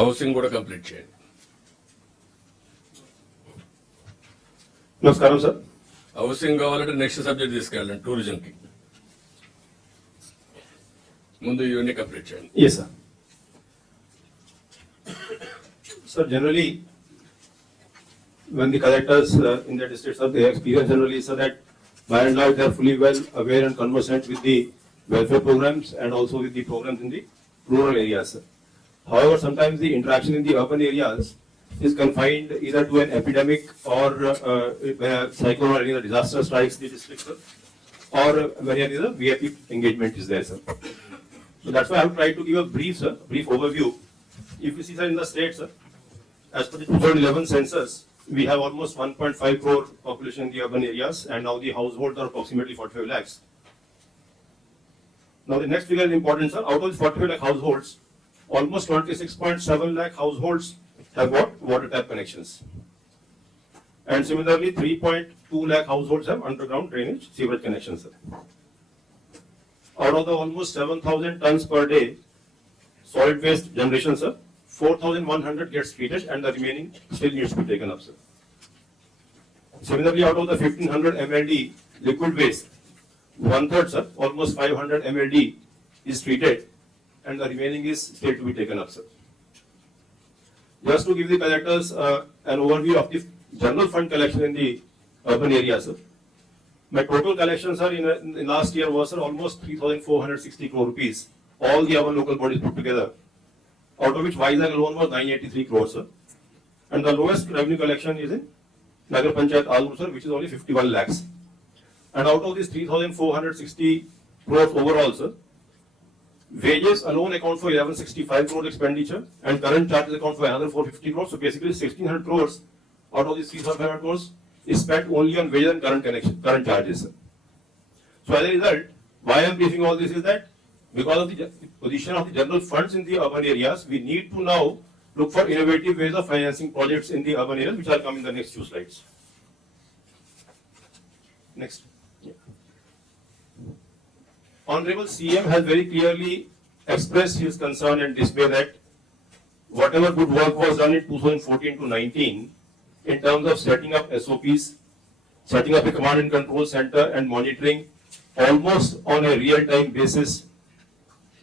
Housing కూడా complete చేయండి. నమస్కారం సార్. హౌసింగ్ కావాలంటే నెక్స్ట్ సబ్జెక్ట్ తీసుకెళ్ళండి, టూరిజంకి. ముందు ఇవన్నీ కంప్లీట్ చేయండి. Yes, sir. Sir, generally, when the collectors in the districts of the experience generally, sir, that by and large they are fully well aware and conversant with the welfare programs and also with the programs in the rural areas, sir. However, sometimes the interaction in the urban areas is confined either to an epidemic or when a cyclone or any other disaster strikes the district, sir, or when any other VIP engagement is there, sir. So that's why I have tried to give a brief overview. If you see, sir, in the state, sir, as per the 2011 census, we have almost 1.5 crore population in the urban areas, and now the households are approximately 45 lakhs. Now the next figure is important, sir. Out of the 45 lakh households, almost 26.7 lakh households have got water tap connections. And similarly, 3.2 lakh households have underground drainage sewage connections, sir. Out of the almost 7,000 tons per day solid waste generation, sir, 4,100 gets treated and the remaining still needs to be taken up, sir. Similarly, out of the 1,500 MLD liquid waste, 1/3, sir, almost 500 MLD is treated and the remaining is still to be taken up, sir. Just to give the collectors an overview of the general fund collection in the urban areas, sir. My total collections, sir, in last year was, sir, almost 3,460 crore rupees. All the urban local bodies put together, out of which Vizag alone was 983 crores, sir. And the lowest revenue collection is in Nagar Panchayat Alur, sir, which is only 51 lakhs. And out of these 3,460 crores overall, sir, wages alone account for 1165 crore expenditure, and current charges account for another 450 crores. So basically 1,600 crores out of these 3,500 crores is spent only on wages and current charges, sir. So as a result, why I am briefing all this is that because of the position of the general funds in the urban areas, we need to now look for innovative ways of financing projects in the urban areas, which will come in the next few slides. Next. Honorable CM has very clearly expressed his concern and dismay that whatever good work was done in 2014 to 19 in terms of setting up SOPs, setting up a command and control center and monitoring almost on a real-time basis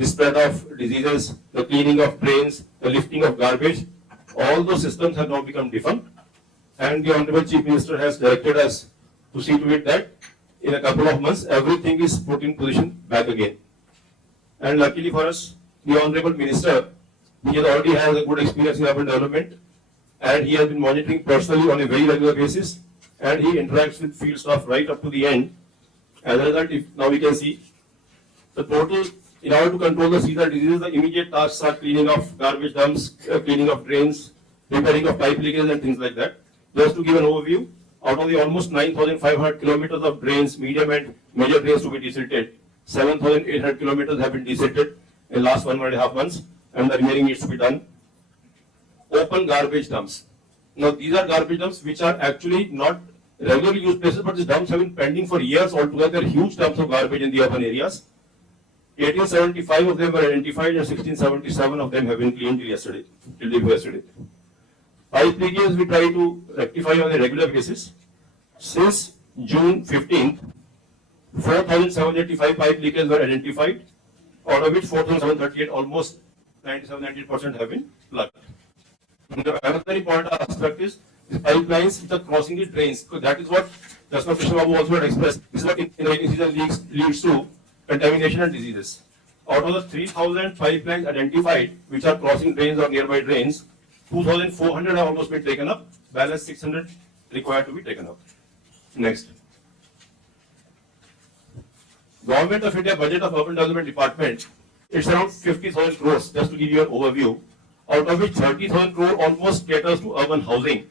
the spread of diseases, the cleaning of drains, the lifting of garbage, all those systems have now become defunct. And the Honorable Chief Minister has directed us to see to it that in a couple of months, everything is put in position back again. And luckily for us, the Honorable Minister, he already has a good experience in urban development, and he has been monitoring personally on a very regular basis, and he interacts with field staff right up to the end. As a result, now we can see the total, in order to control the seasonal diseases, the immediate tasks are cleaning of garbage dumps, cleaning of drains, repairing of pipe leakage and things like that. Just to give an overview, out of the almost 9,500 kilometers of drains, medium and major drains to be desilted, 7,800 kilometers have been desilted in the last 1.5 months, and the remaining needs to be done. Open garbage dumps. Now these are garbage dumps which are actually not regularly used places, but these dumps have been pending for years altogether. They are huge dumps of garbage in the urban areas. 1875 of them were identified and 1677 of them have been cleaned till yesterday, till day before yesterday. Pipe leakages we try to rectify on a regular basis. Since June 15th, 4,785 pipe leakages were identified, out of which 4,738, almost 97-98% have been plugged. Another important aspect is the pipelines which are crossing the drains. So that is what Jasper Krishna Babu also had expressed. This is what in rainy season leads to contamination and diseases. Out of the 3,000 pipelines identified which are crossing drains or nearby drains, 2,400 have almost been taken up, balance 600 required to be taken up. Next. Government of India budget of Urban Development Department, it's around 50,000 crores, just to give you an overview, out of which 30,000 crore almost caters to urban housing,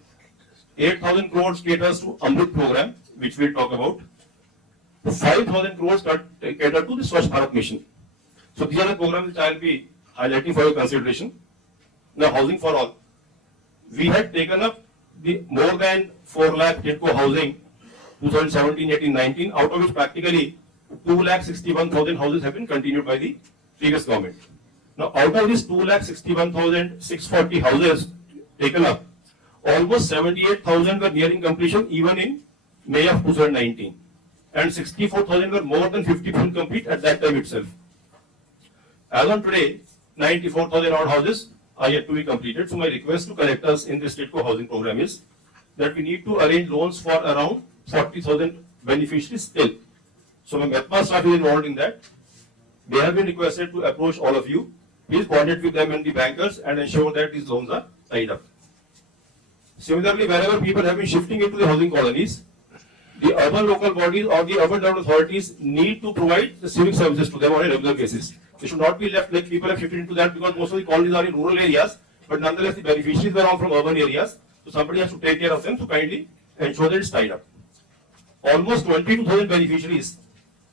8,000 crores caters to Amrit program, which we'll talk about, 5,000 crores cater to the Swachh Bharat mission. So these are the programs which I will be highlighting for your consideration. Now, housing for all. We had taken up the more than 4 lakh TIDCO housing 2017, 18, 19, out of which practically 2,61,000 houses have been continued by the previous government. Now, out of these 2,61,640 houses taken up, almost 78,000 were nearing completion even in May of 2019. And 64,000 were more than 50% complete at that time itself. As on today, 94,000 odd houses are yet to be completed. So my request to collectors in the state co-housing program is that we need to arrange loans for around 40,000 beneficiaries still. So my MEPMA staff is involved in that. They have been requested to approach all of you. Please coordinate with them and the bankers and ensure that these loans are tied up. Similarly, wherever people have been shifting into the housing colonies, the urban local bodies or the urban development authorities need to provide the civic services to them on a regular basis. They should not be left like people have shifted into that because most of the colonies are in rural areas, but nonetheless the beneficiaries were all from urban areas. So somebody has to take care of them, so kindly ensure that it's tied up. Almost 22,000 beneficiaries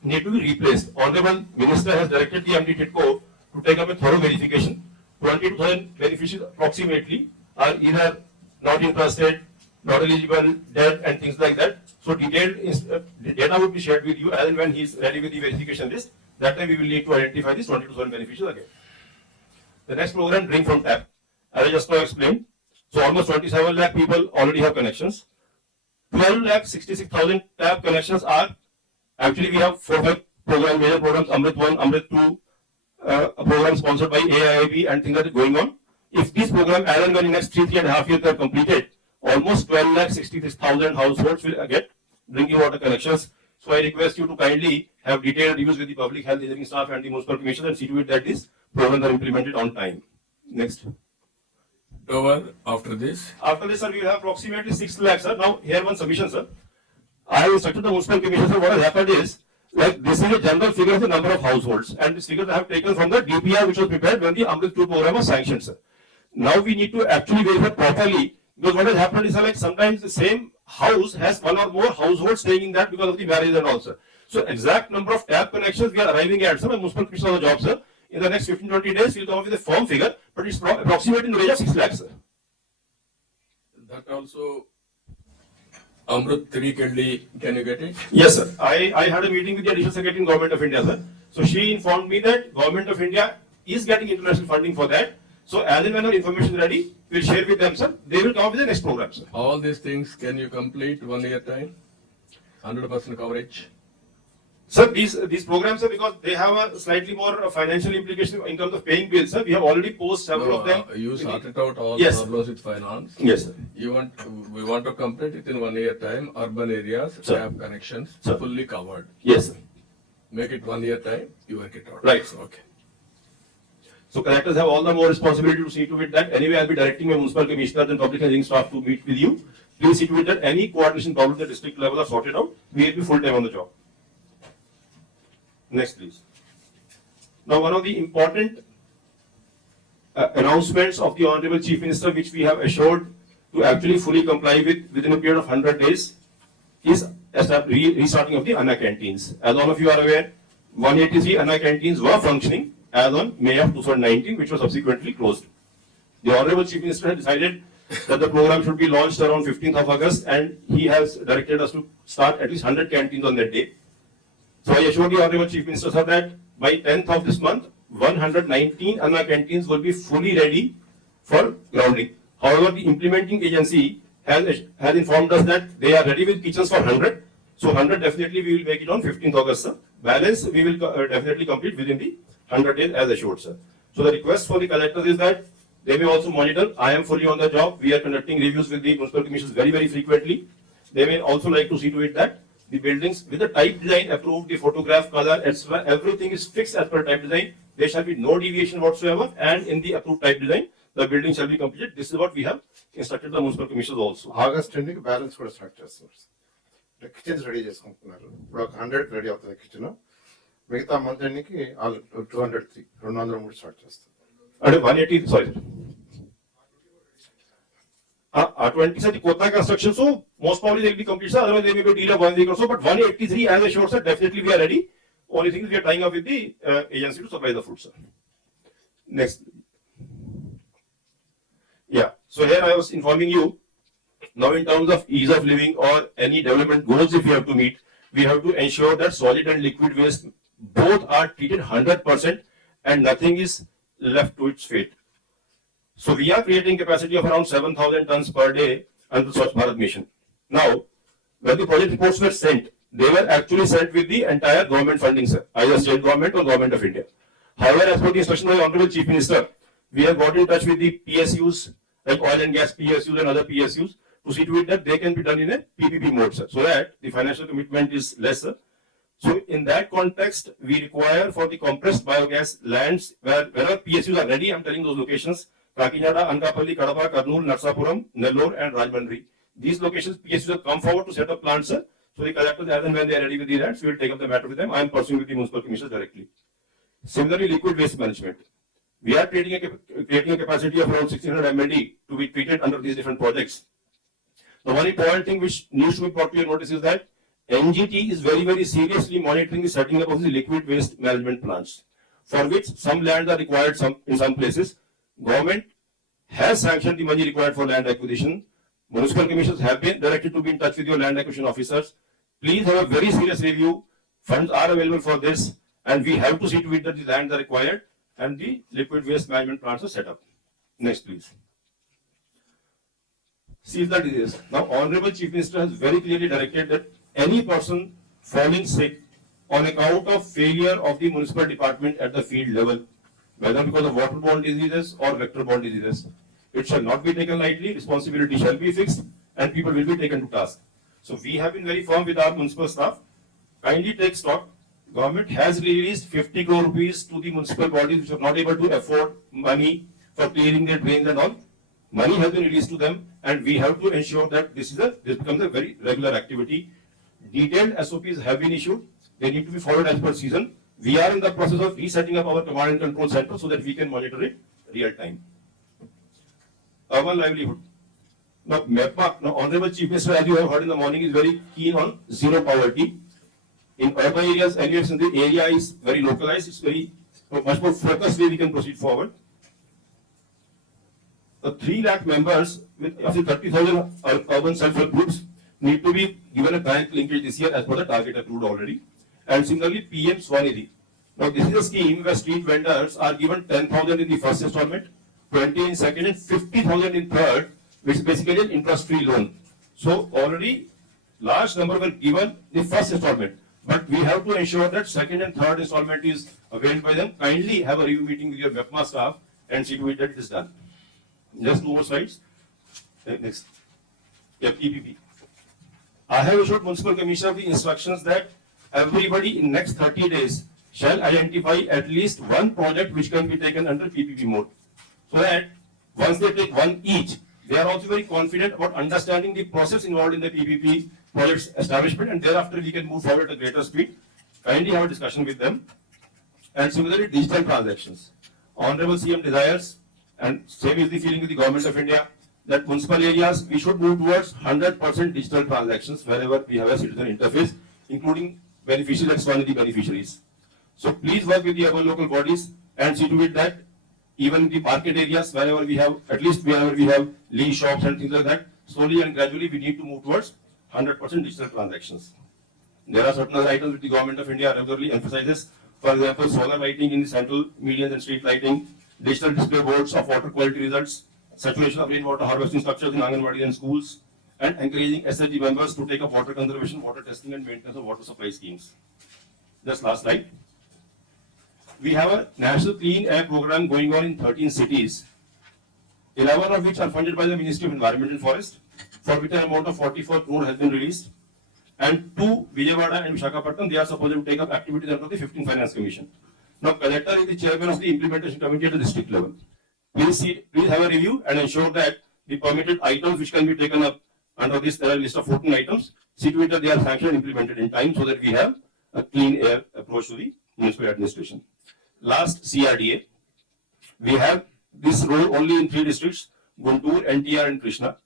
need to be replaced. Honorable Minister has directed the MD TIDCO to take up a thorough verification. 22,000 beneficiaries approximately are either not interested, not eligible, dead and things like that. So detailed data would be shared with you as and when he is ready with the verification list. That time we will need to identify these 22,000 beneficiaries again. The next program, Drink from Tap. As I just now explained, so almost 27 lakh people already have connections. 12 lakh 66,000 tap connections are, actually we have 4-5 major programs, Amrit 1, Amrit 2, a program sponsored by AIIB and things that are going on. If these programs, as and when in the next 3.5 years are completed, almost 12 lakh 66,000 households will get drinking water connections. So I request you to kindly have detailed reviews with the public health engineering staff and the municipal commission and see to it that these programs are implemented on time. Next. Over after this. After this, sir, we will have approximately 6 lakhs, sir. Now, here one submission, sir. I have instructed the municipal commission, sir. What has happened is, like, this is a general figure of the number of households, and this figure I have taken from the DPR which was prepared when the Amrit 2 program was sanctioned, sir. Now we need to actually verify properly, because what has happened is, sir, like, sometimes the same house has one or more households staying in that because of the marriage and all, sir. So, exact number of tap connections we are arriving at, sir. My municipal commission on the job, sir. In the next 15-20 days, we will come up with a firm figure, but it's approximately in the range of 6 lakhs, sir. That also, Amrit 3 can you get it? Yes, sir. I had a meeting with the Additional Secretary in Government of India, sir. So she informed me that Government of India is getting international funding for that. So as and when our information is ready, we'll share with them, sir. They will come up with the next program, sir. All these things can you complete 1 year time? 100% coverage? Sir, these programs, sir, because they have a slightly more financial implication in terms of paying bills, sir. We have already posted several of them. You sorted out all Yes. problems with finance. Yes, sir. We want to complete it in 1 year time. Urban areas, Sir. tap connections, Sir. fully covered. Yes, sir. Make it 1 year time, you work it out. Right. Okay. So collectors have all the more responsibility to see to it that anyway I'll be directing my municipal commissioners and public hearing staff to meet with you. Please see to it that any coordination problems at district level are sorted out. We will be full time on the job. Next, please. Now, one of the important announcements of the Honorable Chief Minister, which we have assured to actually fully comply with within a period of 100 days, is restarting of the Anna canteens. As all of you are aware, 183 Anna canteens were functioning as on May of 2019, which was subsequently closed. The Honorable Chief Minister has decided that the program should be launched around 15th of August, and he has directed us to start at least 100 canteens on that day. So I assure the Honorable Chief Minister, sir, that by 10th of this month, 119 Anna canteens will be fully ready for grounding. However, the implementing agency has informed us that they are ready with kitchens for 100. So 100 definitely we will make it on 15th August, sir. Balance we will definitely complete within the 100 days as assured, sir. So the request for the collectors is that they may also monitor. I am fully on the job. We are conducting reviews with the municipal commissions very, very frequently. They may also like to see to it that the buildings with the type design approved, the photograph, color, etc., everything is fixed as per type design. There shall be no deviation whatsoever, and in the approved type design, the building shall be completed. This is what we have instructed the municipal commissioners also. August ending balance కూడా start చేస్తున్నారు. Kitchens ready చేసుకుంటున్నారు. ఇప్పుడు ఒక 100 ready అవుతుంది kitchen. మిగతా month ending కి 203 203 start చేస్తారు. అంటే 180 sorry 20 sir, the Kota construction, so most probably they will be complete, sir. Otherwise, they may be a delay of 1 week or so. But 183, as I showed, sir, definitely we are ready. Only thing is we are tying up with the agency to supply the food, sir. Next. Yeah. So here I was informing you. Now, in terms of ease of living or any development goals, if we have to meet, we have to ensure that solid and liquid waste both are treated 100% and nothing is left to its fate. So we are creating capacity of around 7,000 tons per day under Swachh Bharat mission. Now, when the project reports were sent, they were actually sent with the entire government funding, sir, either state government or government of India. However, as per the instruction by the Honorable Chief Minister, we have got in touch with the PSUs, like oil and gas PSUs and other PSUs, to see to it that they can be done in a PPP mode, sir, so that the financial commitment is lesser. So in that context, we require for the compressed biogas lands wherever PSUs are ready, I'm telling those locations, Kakinada, Ankappally, Kadapa, Kurnool, Narsapuram, Nellore and Rajahmundry. These locations, PSUs have come forward to set up plants, sir. So the collectors, as and when they are ready with the lands, we will take up the matter with them. I am pursuing with the municipal commissioners directly. Similarly, liquid waste management. We are creating a capacity of around 1600 MLD to be treated under these different projects. The one important thing which needs to be brought to your notice is that NGT is very, very seriously monitoring the setting up of the liquid waste management plants, for which some lands are required in some places. Government has sanctioned the money required for land acquisition. Municipal commissioners have been directed to be in touch with your land acquisition officers. Please have a very serious review. Funds are available for this, and we have to see to it that the lands are required and the liquid waste management plants are set up. Next, please. Seasonal disease. Now, Honorable Chief Minister has very clearly directed that any person falling sick on account of failure of the municipal department at the field level, whether because of waterborne diseases or vector-borne diseases, it shall not be taken lightly, responsibility shall be fixed, and people will be taken to task. So we have been very firm with our municipal staff. Kindly take stock. Government has released 50 crore rupees to the municipal bodies which are not able to afford money for clearing their drains and all. Money has been released to them, and we have to ensure that this becomes a very regular activity. Detailed SOPs have been issued. They need to be followed as per season. We are in the process of resetting up our command and control center so that we can monitor it real time. Urban livelihood. Now, MEPMA, Honorable Chief Minister, as you have heard in the morning, is very keen on zero poverty. In urban areas, anyway, since the area is very localized, it's very much more focused way we can proceed forward. The 3 lakh members with 30,000 urban self-help groups need to be given a bank linkage this year as per the target approved already. And similarly, PM Swanidhi. Now, this is a scheme where street vendors are given 10,000 in the first installment, 20 in second, and 50,000 in third, which is basically an interest-free loan. So already large number were given the first installment, but we have to ensure that second and third installment is availed by them. Kindly have a review meeting with your MEPMA staff and see to it that it is done. Just 2 more slides. Next. Yeah, PPP. I have issued municipal commissioner the instructions that everybody in next 30 days shall identify at least one project which can be taken under PPP mode. So that once they take one each, they are also very confident about understanding the process involved in the PPP project's establishment, and thereafter we can move forward at a greater speed. Kindly have a discussion with them. And similarly, digital transactions. Honorable CM desires, and same is the feeling with the Government of India, that municipal areas, we should move towards 100% digital transactions wherever we have a citizen interface, including beneficiaries and Swanidhi beneficiaries. So please work with the urban local bodies and see to it that even in the market areas, wherever we have, at least wherever we have lean shops and things like that, slowly and gradually we need to move towards 100% digital transactions. There are certain other items which the Government of India regularly emphasizes. For example, solar lighting in the central medians and street lighting, digital display boards of water quality results, saturation of rainwater harvesting structures in Anganwadi and schools, and encouraging SHG members to take up water conservation, water testing and maintenance of water supply schemes. Just last slide. We have a national clean air program going on in 13 cities, 11 of which are funded by the Ministry of Environment and Forest, for which an amount of 44 crore has been released. And 2, Vijayawada and Visakhapatnam, they are supposed to take up activities under the 15th Finance Commission. Now, Collector is the chairman of the implementation committee at the district level. Please have a review and ensure that the permitted items which can be taken up under this list of 14 items, see to it that they are sanctioned and implemented in time so that we have a clean air approach to the municipal administration. Last, CRDA. We have this role only in 3 districts, Guntur, NTR and Krishna.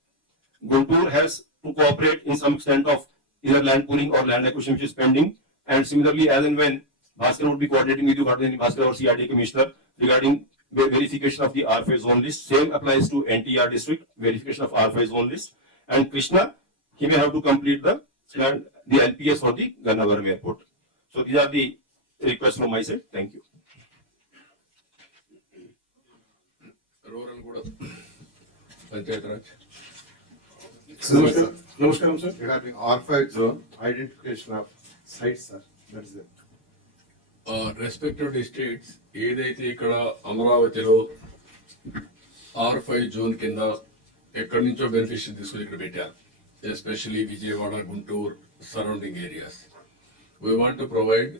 Guntur has to cooperate in some extent of either land pooling or land acquisition which is pending, and similarly as and when Bhaskar would be coordinating with you, Bhaskar or CRDA Commissioner, regarding verification of the R5 zone list. Same applies to NTR district, verification of R5 zone list. And Krishna, he may have to complete the LPS for the Gannavaram airport. So these are the requests from my side. Thank you. Panchayat Raj. నమస్కారం sir. Regarding R5 zone, identification of sites, sir. That's it. Respective districts ఏదైతే ఇక్కడ అమరావతిలో R5 zone కింద ఎక్కడి నుంచో beneficial తీసుకుని ఇక్కడ పెట్టారు, especially Vijayawada, Guntur surrounding areas. We want to provide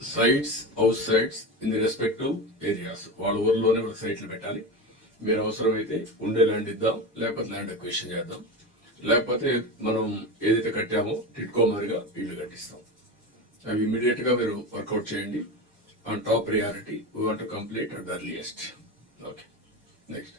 sites, house sites in the respective areas. వాళ్ళ ఊర్లోనే వాళ్ళ సైట్లు పెట్టాలి. మీరు అవసరమైతే ఉండే ల్యాండ్ ఇద్దాం, లేకపోతే ల్యాండ్ అక్విజిషన్ చేద్దాం, లేకపోతే మనం ఏదైతే కట్టామో టిట్కో మాదిరిగా ఇల్లు కట్టిస్తాం. అవి ఇమీడియట్ గా మీరు వర్కౌట్ చేయండి. On top priority we want to complete at the earliest. Okay, next.